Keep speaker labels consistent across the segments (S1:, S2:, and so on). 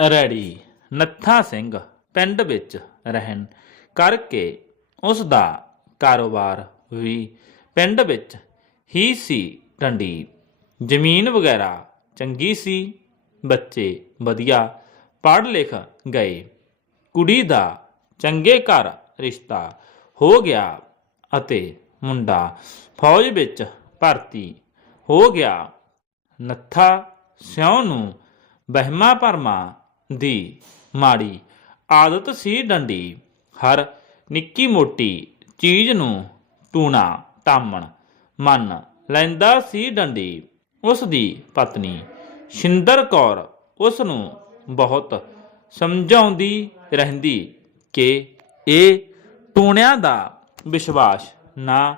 S1: Ready ਨੱਥਾ ਸਿੰਘ ਪਿੰਡ ਵਿੱਚ ਰਹਿਣ ਕਰਕੇ ਉਸ ਦਾ ਕਾਰੋਬਾਰ ਵੀ ਪਿੰਡ ਵਿੱਚ ਹੀ ਸੀ ਡੰਡੀ ਜ਼ਮੀਨ ਵਗੈਰਾ ਚੰਗੀ ਸੀ, ਬੱਚੇ ਵਧੀਆ, ਪੜ੍ਹ ਲਿਖ ਗਏ। ਕੁੜੀ ਦਾ ਚੰਗੇ ਘਰ ਰਿਸ਼ਤਾ ਹੋ ਗਿਆ ਅਤੇ ਮੁੰਡਾ ਫੌਜ ਵਿੱਚ ਭਰਤੀ ਹੋ ਗਿਆ। ਨੱਥਾ ਸਿਉ ਨੂੰ ਵਹਿਮਾਂ ਭਰਮਾਂ ਦੀ ਮਾੜੀ ਆਦਤ ਸੀ ਡੰਡੀ। ਹਰ ਨਿੱਕੀ ਮੋਟੀ ਚੀਜ਼ ਨੂੰ ਟੂਣਾ ਟਾਮਣ ਮੰਨ ਲੈਂਦਾ ਸੀ ਡੰਡੀ। ਉਸ ਦੀ ਪਤਨੀ ਸ਼ਿੰਦਰ ਕੌਰ ਉਸ ਨੂੰ ਬਹੁਤ ਸਮਝਾਉਂਦੀ ਰਹਿੰਦੀ ਕਿ ਇਹ ਟੂਣਿਆਂ ਦਾ ਵਿਸ਼ਵਾਸ ਨਾ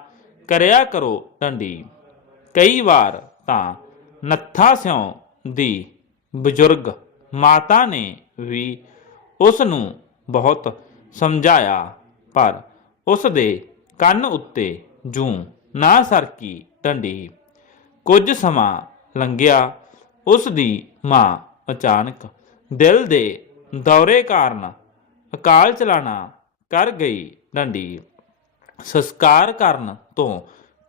S1: ਕਰਿਆ ਕਰੋ ਡੰਡੀ। ਕਈ ਵਾਰ ਤਾਂ ਨੱਥਾ ਸਿਉ ਦੀ ਬਜ਼ੁਰਗ ਮਾਤਾ ਨੇ ਵੀ ਉਸ ਨੂੰ ਬਹੁਤ ਸਮਝਾਇਆ, ਪਰ ਉਸ ਦੇ ਕੰਨ ਉੱਤੇ ਜੂੰ ਨਾ ਸਰਕੀ ਡੰਡੀ। ਕੁਝ ਸਮਾਂ ਲੰਘਿਆ ਉਸ ਦੀ ਮਾਂ ਅਚਾਨਕ ਦਿਲ ਦੇ ਦੌਰੇ ਕਾਰਨ ਅਕਾਲ ਚਲਾਣਾ ਕਰ ਗਈ ਡੰਡੀ। ਸੰਸਕਾਰ ਕਰਨ ਤੋਂ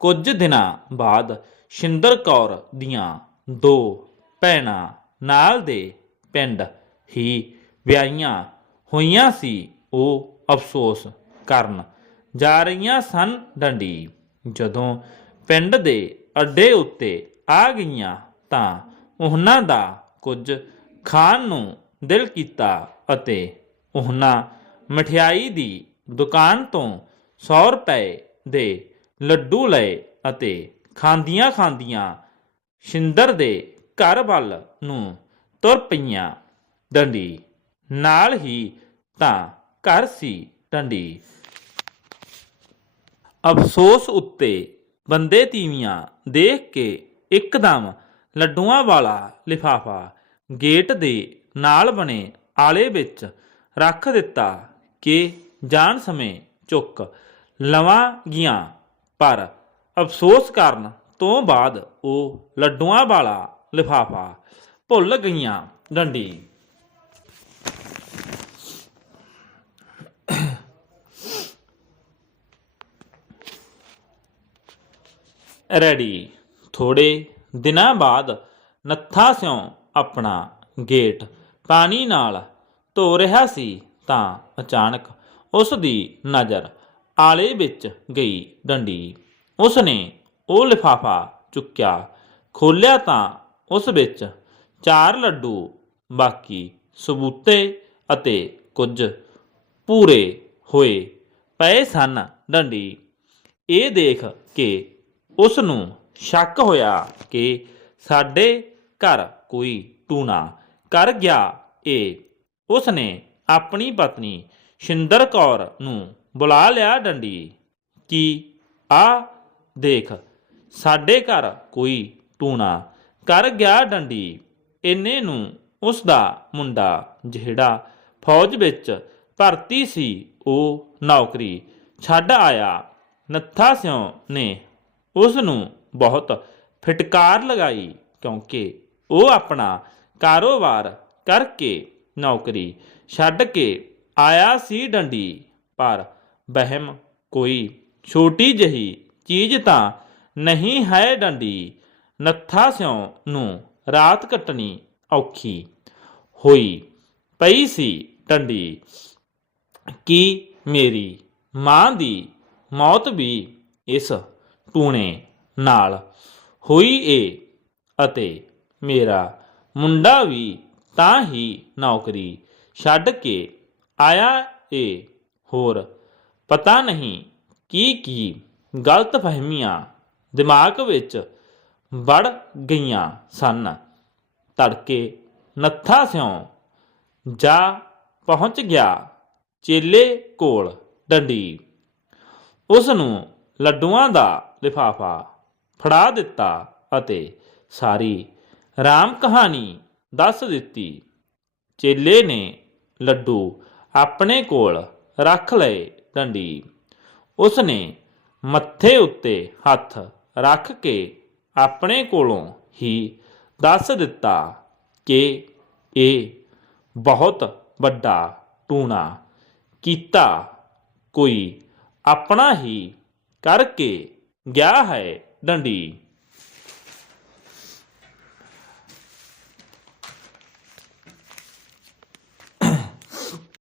S1: ਕੁਝ ਦਿਨਾਂ ਬਾਅਦ ਸ਼ਿੰਦਰ ਕੌਰ ਦੀਆਂ ਦੋ ਭੈਣਾਂ ਨਾਲ ਦੇ ਪਿੰਡ ਹੀ ਵਿਆਹੀਆਂ ਹੋਈਆਂ ਸੀ, ਉਹ ਅਫਸੋਸ ਕਰਨ ਜਾ ਰਹੀਆਂ ਸਨ ਡੰਡੀ। ਜਦੋਂ ਪਿੰਡ ਦੇ ਅੱਡੇ ਉੱਤੇ ਆ ਗਈਆਂ ਤਾਂ ਉਹਨਾਂ ਦਾ ਕੁਝ ਖਾਣ ਨੂੰ ਦਿਲ ਕੀਤਾ ਅਤੇ ਉਹਨਾਂ ਮਠਿਆਈ ਦੀ ਦੁਕਾਨ ਤੋਂ 100 ਰੁਪਏ ਦੇ ਲੱਡੂ ਲਏ ਅਤੇ ਖਾਂਦੀਆਂ ਖਾਂਦੀਆਂ ਸ਼ਿੰਦਰ ਦੇ ਘਰ ਵੱਲ ਨੂੰ ਤੁਰ ਪਈਆਂ ਡੰਡੀ। ਨਾਲ ਹੀ ਤਾਂ ਘਰ ਸੀ ਡੰਡੀ। ਅਫਸੋਸ ਉੱਤੇ ਬੰਦੇ ਤੀਵੀਆਂ ਦੇਖ ਕੇ ਇੱਕਦਮ ਲੱਡੂਆਂ ਵਾਲਾ ਲਿਫਾਫਾ ਗੇਟ ਦੇ ਨਾਲ ਬਣੇ ਆਲੇ ਵਿੱਚ ਰੱਖ ਦਿੱਤਾ ਕਿ ਜਾਣ ਸਮੇਂ ਚੁੱਕ ਲਵਾਂਗੀਆਂ ਪਰ ਅਫਸੋਸ ਕਰਨ ਤੋਂ ਬਾਅਦ ਉਹ ਲੱਡੂਆਂ ਵਾਲਾ ਲਿਫਾਫਾ ਭੁੱਲ ਗਈਆਂ, ਡੰਡੀ। ਰੈਡੀ। ਥੋੜੇ ਦਿਨਾਂ ਬਾਅਦ ਨੱਥਾ ਸਿਉ ਆਪਣਾ ਗੇਟ ਪਾਣੀ ਨਾਲ ਧੋ ਰਿਹਾ ਸੀ ਤਾਂ ਅਚਾਨਕ ਉਸ ਦੀ ਨਜ਼ਰ ਆਲੇ ਵਿੱਚ ਗਈ ਡੰਡੀ। ਉਸ ਨੇ ਉਹ ਲਿਫਾਫਾ ਚੁੱਕਿਆ ਖੋਲਿਆ ਤਾਂ ਉਸ ਵਿੱਚ ਚਾਰ ਲੱਡੂ, ਬਾਕੀ ਸਬੂਤੇ ਅਤੇ ਕੁਝ ਪੂਰੇ ਹੋਏ ਪਏ ਸਨ ਡੰਡੀ। ਇਹ ਦੇਖ ਕੇ ਉਸ ਨੂੰ ਸ਼ੱਕ ਹੋਇਆ ਕਿ ਸਾਡੇ ਘਰ ਕੋਈ ਟੂਣਾ ਕਰ ਗਿਆ ਇਹ ਉਸ ਨੇ ਆਪਣੀ ਪਤਨੀ ਸ਼ਿੰਦਰ ਕੌਰ ਨੂੰ ਬੁਲਾ ਲਿਆ ਡੰਡੀ ਕਿ ਆ ਦੇਖ, ਸਾਡੇ ਘਰ ਕੋਈ ਟੂਣਾ ਕਰ ਗਿਆ ਡੰਡੀ। ਇੰਨੇ ਨੂੰ ਉਸ ਦਾ ਮੁੰਡਾ ਜਿਹੜਾ ਫੌਜ ਵਿੱਚ ਭਰਤੀ ਸੀ, ਉਹ ਨੌਕਰੀ ਛੱਡ ਆਇਆ। ਨੱਥਾ ਸਿਉ ਨੇ ਉਸ ਨੂੰ ਬਹੁਤ ਫਟਕਾਰ ਲਗਾਈ ਕਿਉਂਕਿ ਉਹ ਆਪਣਾ ਕਾਰੋਬਾਰ ਕਰਕੇ ਨੌਕਰੀ ਛੱਡ ਕੇ ਆਇਆ ਸੀ ਡੰਡੀ। ਪਰ ਬਹਿਮ ਕੋਈ ਛੋਟੀ ਜਹੀ ਚੀਜ਼ ਤਾਂ ਨਹੀਂ ਹੈ ਡੰਡੀ। ਨੱਥਾ ਸਿਉ ਨੂੰ ਰਾਤ ਕੱਟਣੀ ਔਖੀ। ਹੋਈ ਪਈ ਸੀ ਡੰਡੀ ਕਿ ਮੇਰੀ ਮਾਂ ਦੀ ਮੌਤ ਵੀ ਇਸ ਟੂਣੇ ਨਾਲ ਹੋਈ ਏ ਅਤੇ ਮੇਰਾ ਮੁੰਡਾ ਵੀ ਤਾਂ ਹੀ ਨੌਕਰੀ ਛੱਡ ਕੇ ਆਇਆ ਏ। ਹੋਰ ਪਤਾ ਨਹੀਂ ਕੀ ਕੀ ਗਲਤ ਫਹਿਮੀਆਂ ਦਿਮਾਗ ਵਿੱਚ ਵੜ ਗਈਆਂ ਸਨ। ਤੜਕੇ ਨੱਥਾ ਸਿਉ ਜਾ ਪਹੁੰਚ ਗਿਆ ਚੇਲੇ ਕੋਲ ਡੰਡੀ। ਉਸ ਨੂੰ ਲੱਡੂਆਂ ਦਾ ਲਿਫਾਫਾ ਫੜਾ ਦਿੱਤਾ ਅਤੇ ਸਾਰੀ ਰਾਮ ਕਹਾਣੀ ਦੱਸ ਦਿੱਤੀ। ਚੇਲੇ ਨੇ ਲੱਡੂ ਆਪਣੇ ਕੋਲ ਰੱਖ ਲਏ ਡੰਡੀ। ਉਸ ਨੇ ਮੱਥੇ ਉੱਤੇ ਹੱਥ ਰੱਖ ਕੇ ਆਪਣੇ ਕੋਲੋਂ ਹੀ ਦੱਸ ਦਿੱਤਾ ਕਿ ਇਹ ਬਹੁਤ ਵੱਡਾ ਟੂਣਾ ਕੀਤਾ ਕੋਈ ਆਪਣਾ ਹੀ ਕਰਕੇ ਗਿਆ ਹੈ ਡੰਡੀ।